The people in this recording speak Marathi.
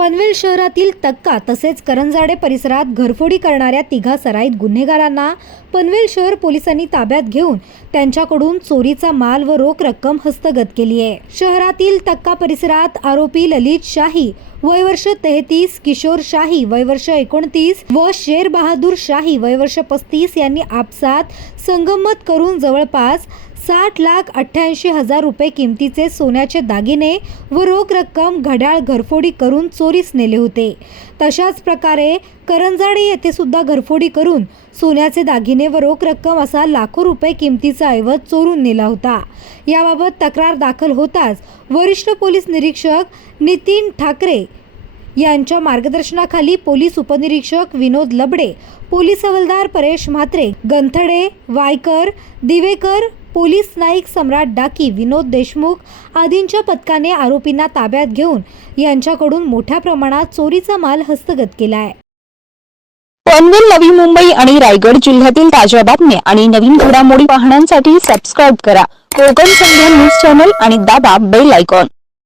पनवेल शहरातील तक्का तसेच करंजाडे परिसरात घरफोडी करणाऱ्या तिघा सराईत गुन्हेगारांना पनवेल शहर पोलिसांनी ताब्यात घेऊन त्यांच्याकडून चोरीचा माल व रोख रक्कम हस्तगत केली आहे। शहरातील तक्का परिसरात आरोपी ललित शाही वय वर्ष 33, किशोर शाही वय वर्ष 29 व शेर बहादूर शाही वय वर्ष 35 यांनी आपसात संगमत करून जवळपास 60,88,000 रुपये किमतीचे सोन्याचे दागिने व रोख रक्कम घड्याळ घरफोडी करून चोरीस नेले होते। तशाच प्रकारे करंजाडे येथे सुद्धा घरफोडी करून सोन्याचे दागिने व रोख रक्कम असा लाखो रुपये किमतीचा ऐवज चोरून नेला होता। याबाबत तक्रार दाखल होताच वरिष्ठ पोलीस निरीक्षक नितीन ठाकरे यांच्या मार्गदर्शनाखाली पोलीस उपनिरीक्षक विनोद लबडे, पोलीस हवालदार परेश म्हात्रे, गंथडे, वायकर, दिवेकर, पोलीस नाईक सम्राट डाकी, विनोद देशमुख आदींच्या पथकाने आरोपींना ताब्यात घेऊन यांच्याकडून मोठ्या प्रमाणात चोरीचा माल हस्तगत केला आहे। पनवेल, नवी मुंबई आणि रायगड जिल्ह्यातील ताज्या बातम्या आणि नवीन घडामोडी पाहण्यासाठी सबस्क्राइब करा कोकण संध्या न्यूज चॅनल आणि दाबा बेल आयकॉन।